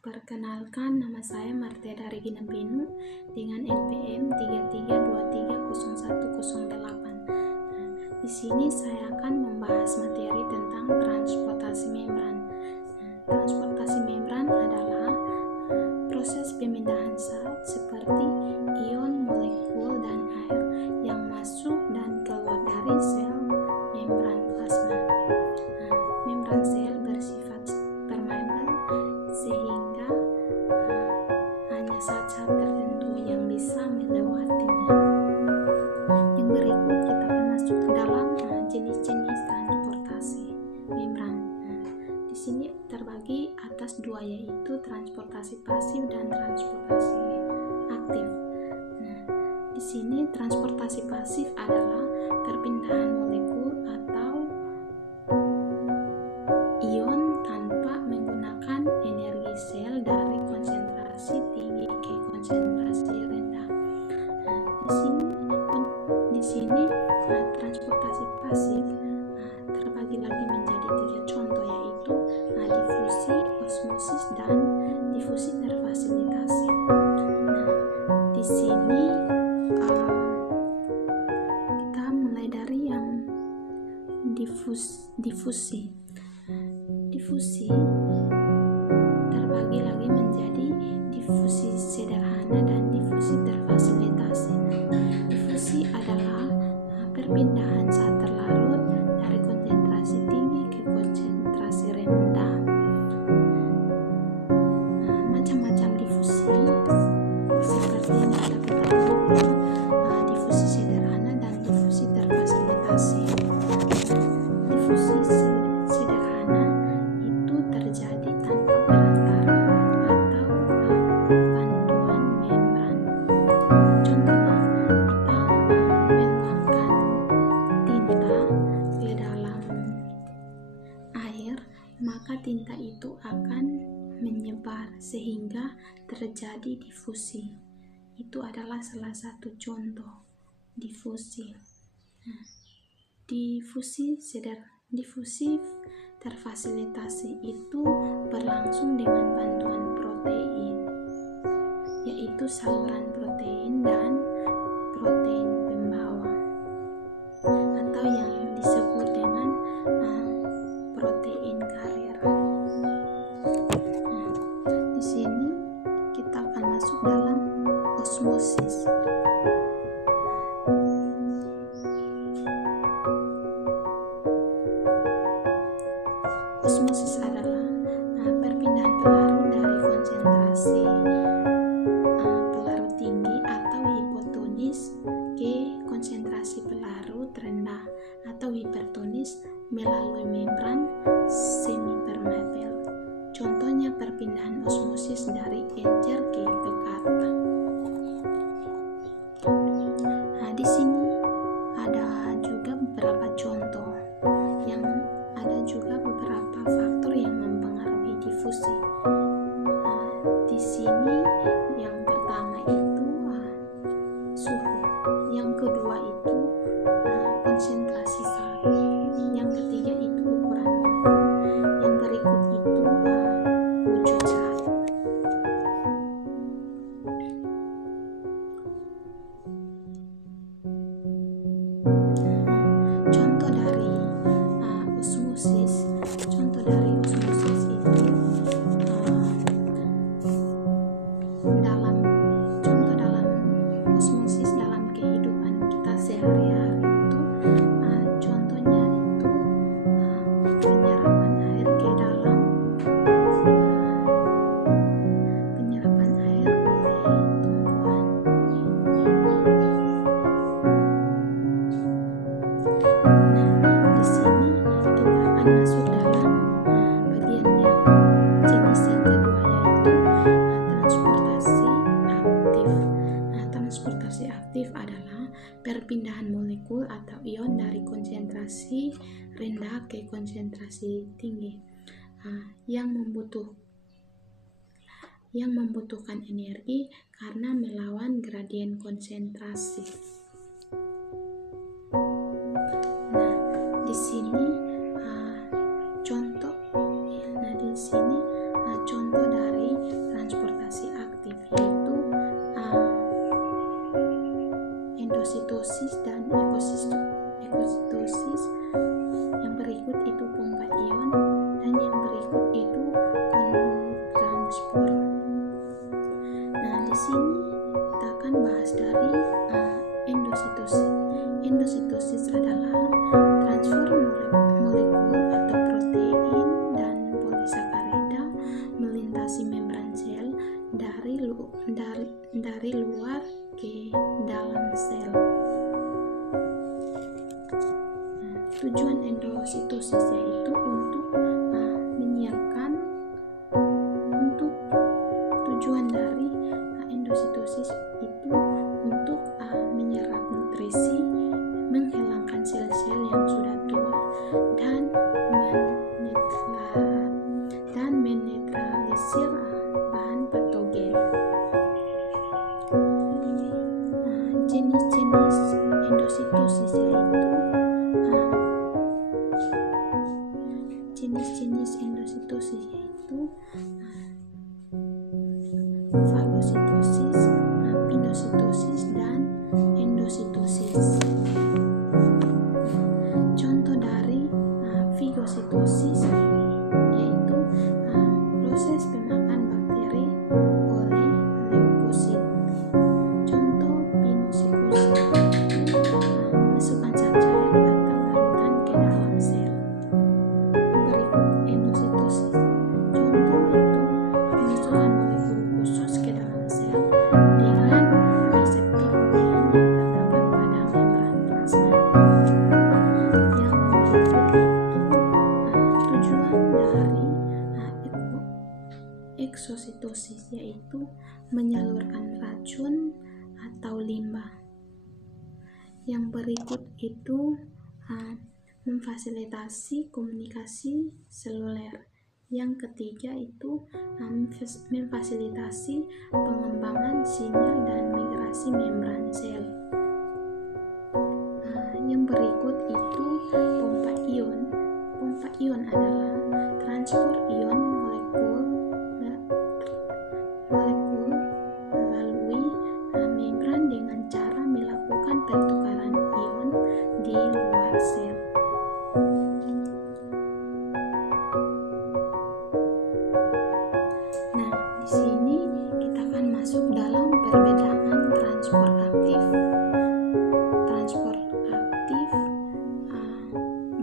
Perkenalkan, nama saya Martia Regina Benu dengan NPM 33230108. Di sini saya akan membahas materi tentang transportasi membran. Transportasi membran adalah proses pemindahan zat seperti ion, molekul, dan air yang masuk dan keluar dari sel membran plasma. Membran sel bersifat permeabel sehingga hanya zat-zat tertentu yang bisa melewatinya. Yang berikut kita akan masuk ke dalam jenis-jenis transportasi membran. Di sini terbagi atas dua, yaitu transportasi pasif dan transportasi aktif. Di sini transportasi pasif adalah perpindahan molekul atau ion tanpa menggunakan energi sel dari konsentrasi tinggi ke konsentrasi rendah. Di sini transportasi pasif terbagi lagi menjadi 3 contoh, yaitu difusi, osmosis, dan difusi terfasilitasi. Di sini kita mulai dari yang difusi. Difusi terbagi lagi menjadi difusi sederhana dan difusi terfasilitasi. Difusi adalah perpindahan zat terlarut dari konsentrasi tinggi ke konsentrasi rendah. Macam-macam difusi seperti yang ada difusi sederhana dan difusi terfasilitasi. Difusi sederhana itu terjadi tanpa perantara atau bantuan membran. Contohnya, kita menuangkan tinta ke dalam air, maka tinta itu akan menyebar sehingga terjadi difusi. Itu adalah salah satu contoh difusi. Difusi terfasilitasi itu berlangsung dengan bantuan protein, yaitu saluran protein dan protein pembawa, atau yang disebut dengan protein karier. Di sini kita akan masuk dalam osmosis. Osmosis adalah perpindahan pelarut dari konsentrasi pelarut tinggi atau hipotonis ke konsentrasi pelarut rendah atau hipertonis melalui membran semipermeabel. Contohnya perpindahan osmosis dari encer ke pekata. Di sini ada juga beberapa contoh, yang ada juga beberapa faktor yang mempengaruhi difusi. Di sini yang pertama itu suhu, yang kedua itu konsentrasi zat, yang ketiga itu ukuran molekul, yang berikut itu wujud zat. Contoh dari osmosis itu dalam osmosis dalam kehidupan kita sehari-hari itu contohnya itu penyerapan air ke dalam penyerapan air oleh tumbuhan. Di sini kita akan masuk dalam bagian yang jenis yang kedua, yaitu transportasi aktif. Transportasi aktif adalah perpindahan molekul atau ion dari konsentrasi rendah ke konsentrasi tinggi yang membutuhkan energi karena melawan gradien konsentrasi. Di sini contoh dari bahas dari endositosis. Endositosis adalah transfer molekul atau protein dan polisakarida melintasi membran sel dari luar ke dalam sel. Tujuan endositosis yaitu untuk menyiapkan untuk tujuan dari endositosis itu untuk menyerap nutrisi, menghilangkan sel-sel yang sudah tua, dan menetralisir bahan patogen. Jenis-jenis endositosis yaitu fagositosis, pinositosis, dan endositosis. Contoh dari fagositosis yaitu proses pemakan bakteri oleh leukosit. Contoh pinositosis itu memasukkan zat cair atau larutan ke dalam sel. Berikut endositosis. Contoh itu pemasukkan molekul khusus ke dalam sel dengan reseptor protein yang terdapat pada membran plasma. Yang berikut itu tujuan dari eksositosis yaitu menyalurkan racun atau limbah. Yang berikut itu memfasilitasi komunikasi seluler. Yang ketiga itu memfasilitasi pengembangan sinyal dan migrasi membran sel. Yang berikut itu pompa ion. Pompa ion adalah transport ion molekul melalui membran dengan cara melakukan pertukaran ion di luar sel. Nah, di sini kita akan masuk dalam perbedaan transport aktif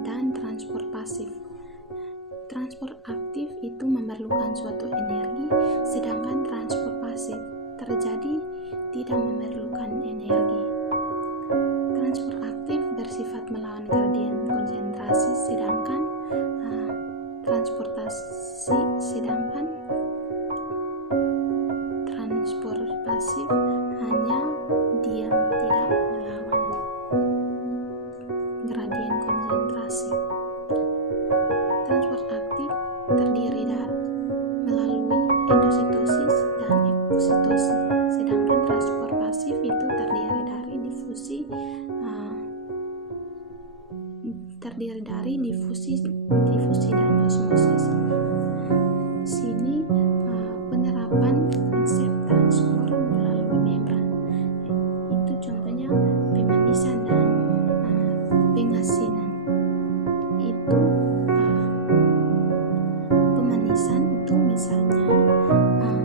dan transport pasif. Transport aktif itu memerlukan suatu energi, sedangkan transport pasif terjadi tidak memerlukan energi. Transport aktif bersifat melawan gradien konsentrasi, sedangkan transport pasif hanya diam, tidak melawan gradien konsentrasi. Transport aktif terdiri dari melalui endositosis dan eksositosis, sedangkan transport pasif itu terdiri dari difusi dan osmosis. Di sini penerapan konsep transport melalui membran itu contohnya pemanisan dan pengasinan. Itu pemanisan itu misalnya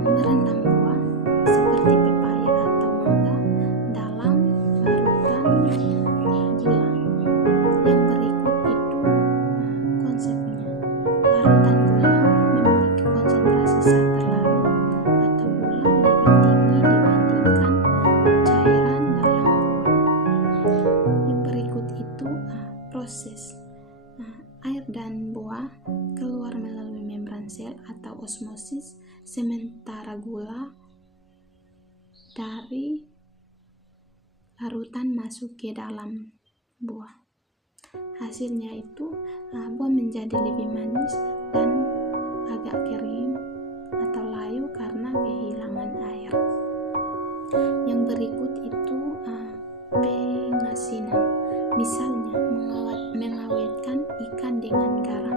merendam buah seperti pepaya atau mangga dalam larutan gula. Yang berikut itu konsepnya. Larutan gula memiliki konsentrasi zat terlarut atau gula lebih tinggi dibandingkan cairan dalam buah. Yang berikut itu proses. Air dan buah keluar melalui membran sel atau osmosis, sementara gula dari larutan masuk ke dalam buah. Hasilnya itu buah menjadi lebih manis dan agak kering atau layu karena kehilangan air. Yang berikut itu pengasinan, misalnya mengawetkan ikan dengan garam.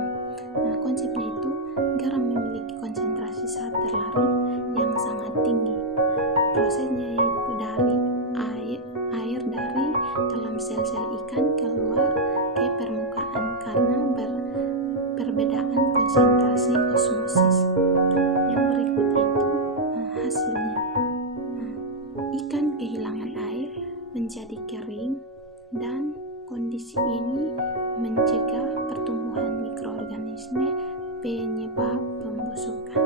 Konsepnya itu garam memiliki konsentrasi zat terlarut yang sangat tinggi. Prosesnya yaitu dari air dari dalam sel-sel ikan keluar ke permukaan karena perbedaan konsentrasi osmosis. Yang berikut itu hasilnya. Ikan kehilangan menjadi kering, dan kondisi ini mencegah pertumbuhan mikroorganisme penyebab pembusukan.